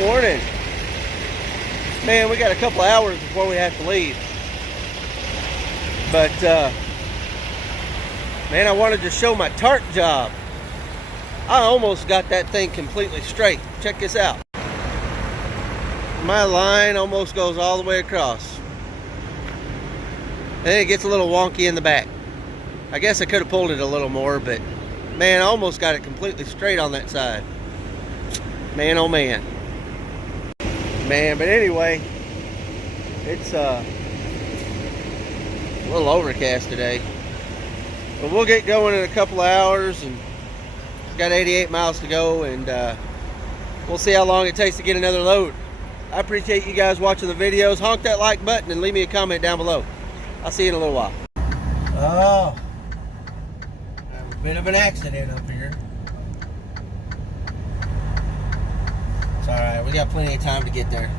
morning. Man, we got a couple hours before we have to leave. But, man, I wanted to show my tarp job. I almost got that thing completely straight. Check this out. My line almost goes all the way across. And then it gets a little wonky in the back. I guess I could have pulled it a little more, but man, I almost got it completely straight on that side. Man, oh man. Man, but anyway, it's a little overcast today. But we'll get going in a couple of hours, and it's got 88 miles to go, and we'll see how long it takes to get another load. I appreciate you guys watching the videos. Honk that like button and leave me a comment down below. I'll see you in a little while. Oh, a bit of an accident up here. It's alright, we got plenty of time to get there.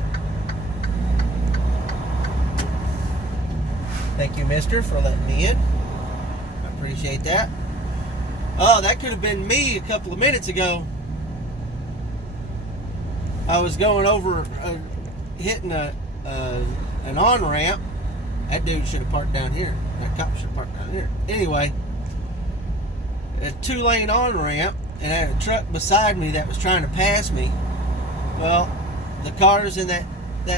Thank you, mister, for letting me in. I appreciate that. Oh, that could have been me a couple of minutes ago. I was going over, hitting an on-ramp. That dude should have parked down here. That cop should have parked down here. Anyway, a 2-lane on-ramp, and I had a truck beside me that was trying to pass me. Well, the cars in that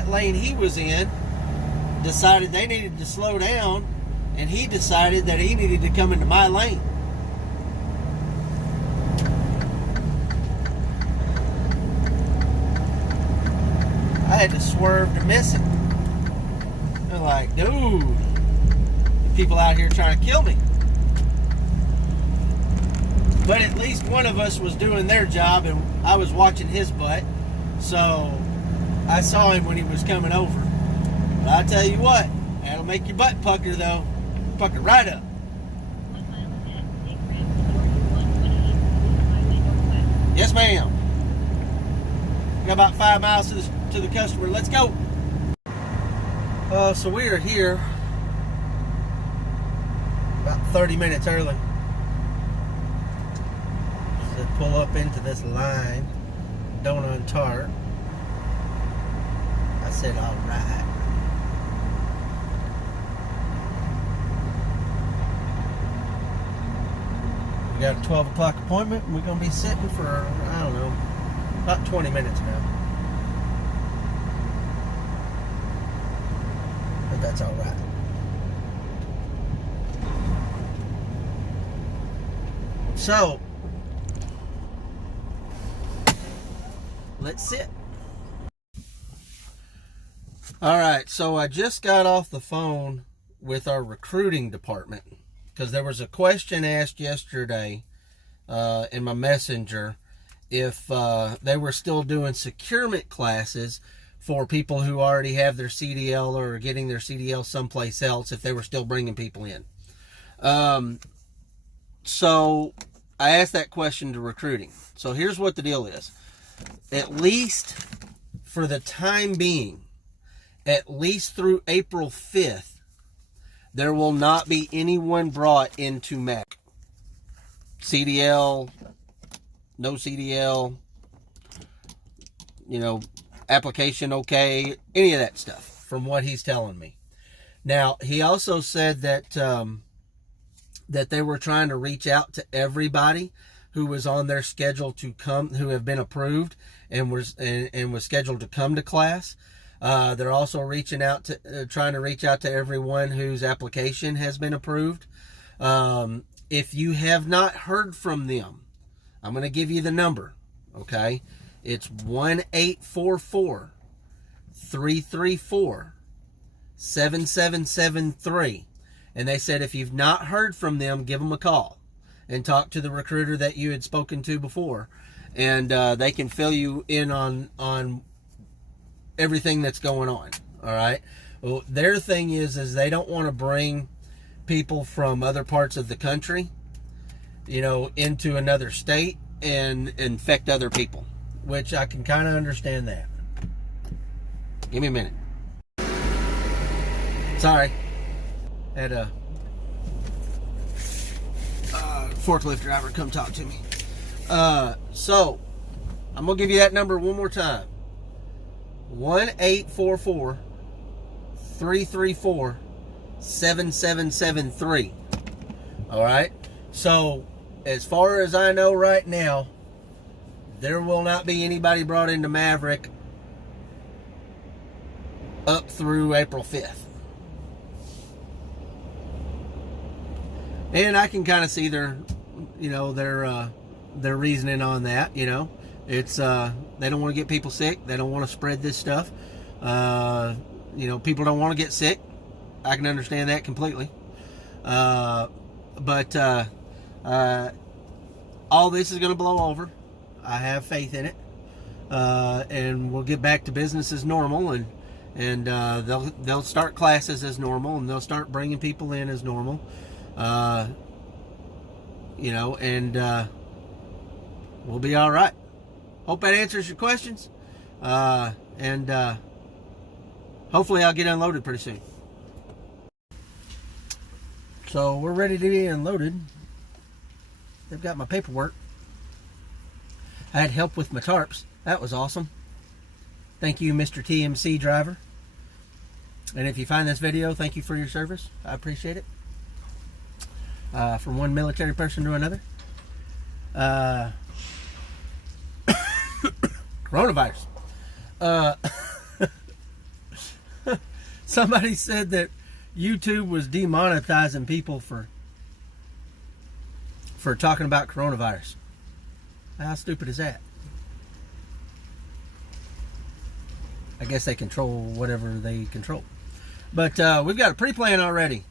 lane he was in decided they needed to slow down, and he decided that he needed to come into my lane. I had to swerve to miss it. They're like, dude, people out here trying to kill me. But at least one of us was doing their job, and I was watching his butt. So I saw him when he was coming over. But I tell you what, that'll make your butt pucker though. Pucker right up. Yes, ma'am. Got about 5 miles to the customer. Let's go. So we are here about 30 minutes early. Just pull up into this line. Don't untarp. I said, all right. We got a 12 o'clock appointment, and we're going to be sitting for, I don't know, about 20 minutes now. But that's all right. So, let's sit. All right, so I just got off the phone with our recruiting department because there was a question asked yesterday in my messenger if they were still doing securement classes for people who already have their CDL or are getting their CDL someplace else, if they were still bringing people in. So I asked that question to recruiting. So here's what the deal is. At least for the time being, at least through April 5th, there will not be anyone brought into MAC. CDL, no CDL, application okay, any of that stuff, from what he's telling me. Now, he also said that that they were trying to reach out to everybody who was on their schedule to come, who have been approved and was scheduled to come to class. They're also reaching out to, trying to reach out to everyone whose application has been approved. If you have not heard from them, I'm going to give you the number, okay? It's 1-844-334-7773. And they said if you've not heard from them, give them a call and talk to the recruiter that you had spoken to before. And they can fill you in on everything that's going on, all right? Well, their thing is they don't want to bring people from other parts of the country, into another state and infect other people, which I can kind of understand that. Give me a minute. Sorry. Had a forklift driver come talk to me. So, I'm going to give you that number one more time. 1-844-334-7773. All right. So as far as I know right now, there will not be anybody brought into Maverick up through April 5th. And I can kind of see their reasoning on that. It's they don't want to get people sick. They don't want to spread this stuff. People don't want to get sick. I can understand that completely. But all this is going to blow over. I have faith in it, and we'll get back to business as normal, and they'll start classes as normal, and they'll start bringing people in as normal. We'll be all right. Hope that answers your questions. And hopefully I'll get unloaded pretty soon. So we're ready to be unloaded. They've got my paperwork. I had help with my tarps. That was awesome. Thank you, Mr. TMC driver. And if you find this video, thank you for your service. I appreciate it. From one military person to another. Coronavirus. Somebody said that YouTube was demonetizing people for talking about coronavirus. How stupid is that? I guess they control whatever they control. But we've got a pre-plan already.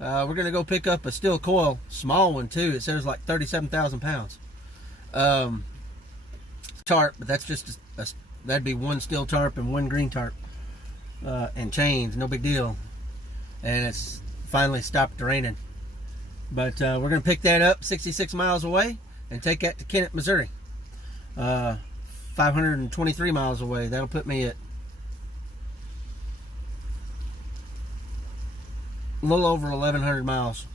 We're going to go pick up a steel coil, small one too. It says like 37,000 pounds. Tarp, but that's just that'd be one steel tarp and one green tarp, and chains, no big deal. And it's finally stopped raining. But we're going to pick that up 66 miles away and take that to Kennett, Missouri. 523 miles away. That'll put me at a little over 1,100 miles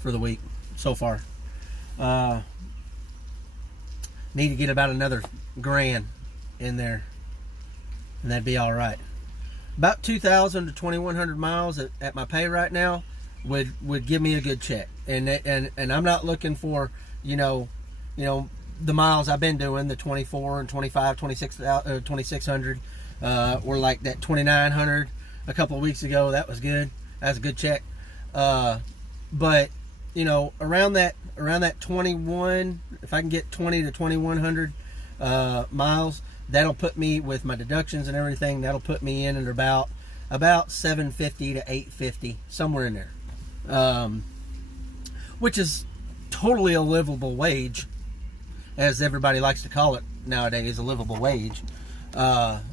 for the week so far. Need to get about another grand in there, and that'd be all right. About 2,000 to 2,100 miles at my pay right now would give me a good check. And I'm not looking for the miles I've been doing, the 24 and 25, 2,600. Or like that 2,900 a couple of weeks ago. That was good. That's a good check. But around that 21, if I can get 20 to 2,100 miles, that'll put me, with my deductions and everything, that'll put me in at about 750 to 850, somewhere in there, which is totally a livable wage, as everybody likes to call it nowadays, a livable wage. Averaging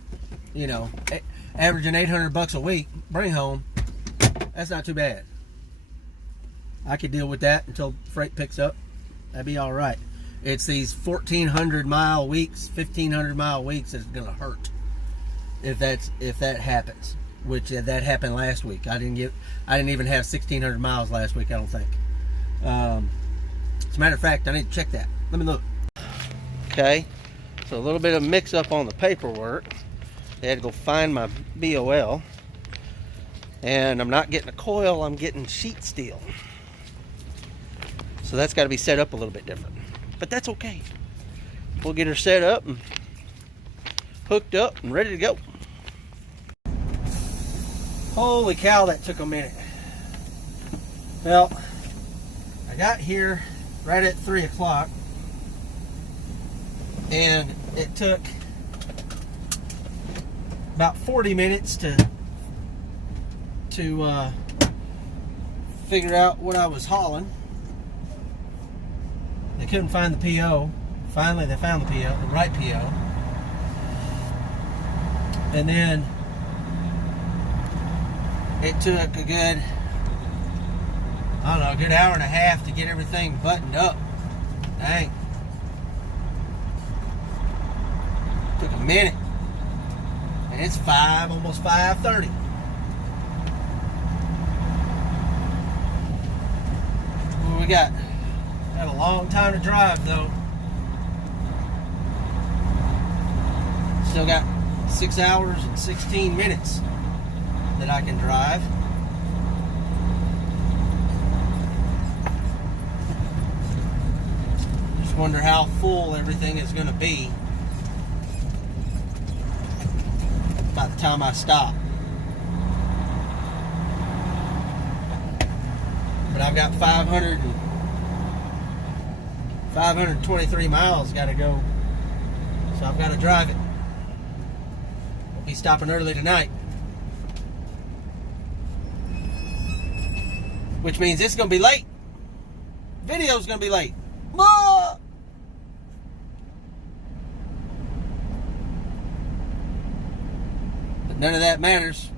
$800 a week, bring home, that's not too bad. I could deal with that until freight picks up. That'd be all right. It's these 1,400 mile weeks, 1,500 mile weeks that's gonna hurt if that happens. Which that happened last week. I didn't even have 1,600 miles last week, I don't think. As a matter of fact, I need to check that. Let me look. Okay, so a little bit of mix up on the paperwork. They had to go find my BOL, and I'm not getting a coil, I'm getting sheet steel. So that's got to be set up a little bit different, but that's okay. We'll get her set up and hooked up and ready to go. Holy cow, that took a minute. Well, I got here right at 3 o'clock, and it took about 40 minutes to figure out what I was hauling. They couldn't find the PO. Finally, they found the PO, the right PO. And then it took a good, a good hour and a half to get everything buttoned up. Dang. Took a minute. And it's almost 5:30. What we got? Got a long time to drive though. Still got 6 hours and 16 minutes that I can drive. Just wonder how full everything is going to be by the time I stop. But I've got 523 miles got to go, so I've got to drive it. I'll be stopping early tonight, which means it's going to be late. Video's going to be late. Ah! But none of that matters,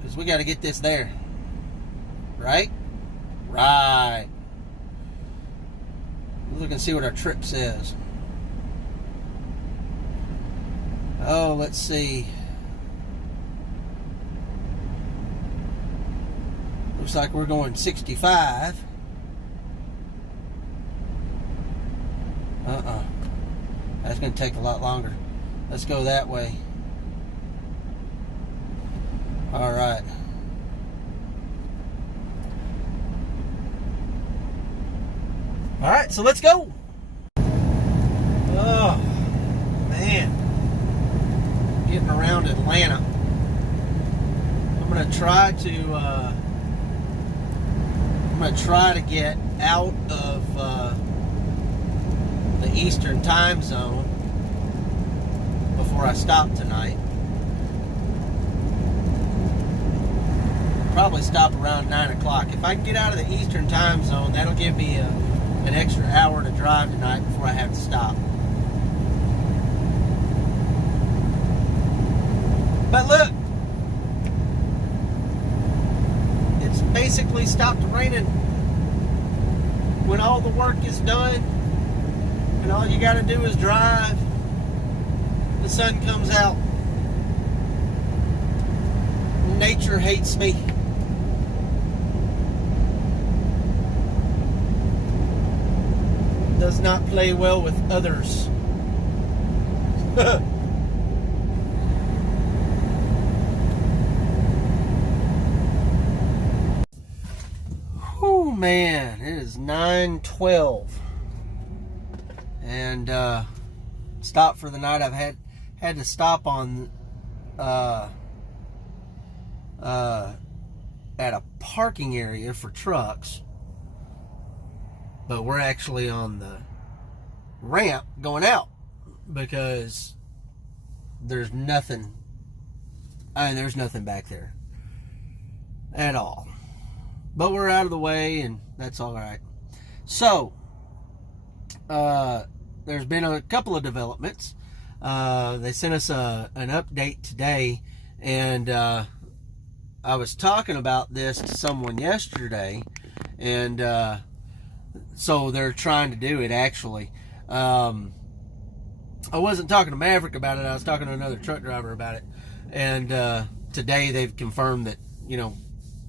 because we got to get this there. Right? Right. Look and see what our trip says. Oh, let's see. Looks like we're going 65. That's going to take a lot longer. Let's go that way. All right. All right, so let's go. Oh, man. Getting around Atlanta. I'm going to try to get out of the Eastern time zone before I stop tonight. Probably stop around 9 o'clock. If I can get out of the Eastern time zone, that'll give me an extra hour to drive tonight before I have to stop. But look, it's basically stopped raining when all the work is done and all you got to do is drive. The sun comes out. Nature hates me. Does not play well with others. Oh man, it is 9:12, and stop for the night. I've had to stop on at a parking area for trucks. But we're actually on the ramp going out because there's nothing back there at all. But we're out of the way, and that's all right. So, there's been a couple of developments. They sent us an update today, and I was talking about this to someone yesterday, and so they're trying to do it, actually. I wasn't talking to Maverick about it. I was talking to another truck driver about it. And today they've confirmed that,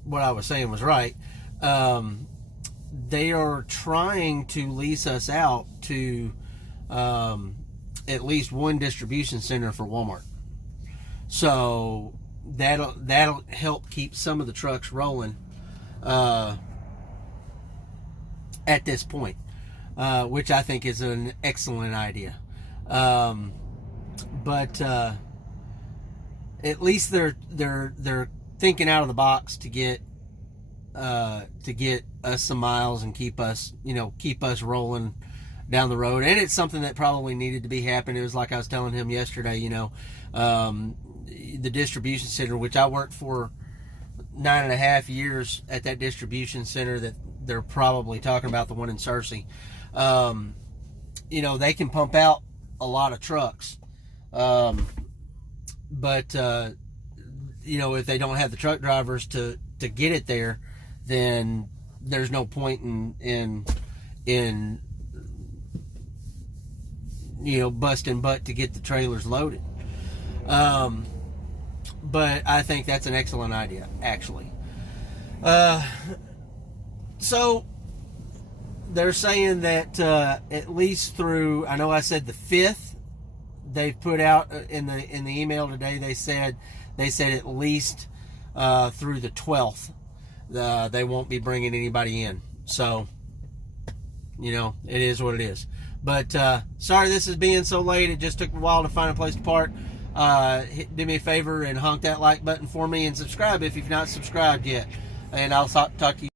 what I was saying was right. They are trying to lease us out to at least one distribution center for Walmart. So that'll help keep some of the trucks rolling at this point, which I think is an excellent idea. But at least they're thinking out of the box to get us some miles and keep us rolling down the road. And it's something that probably needed to be happening. It was like I was telling him yesterday, the distribution center, which I worked for 9.5 years at that distribution center that they're probably talking about, the one in Searcy. They can pump out a lot of trucks. But if they don't have the truck drivers to get it there, then there's no point in busting butt to get the trailers loaded. But I think that's an excellent idea, actually. So they're saying that at least through, I know I said the 5th, they've put out in the email today. They said at least through the 12th, they won't be bringing anybody in. So, you know, it is what it is. But sorry this is being so late. It just took a while to find a place to park. Do me a favor and honk that like button for me, and subscribe if you've not subscribed yet. And I'll talk to you.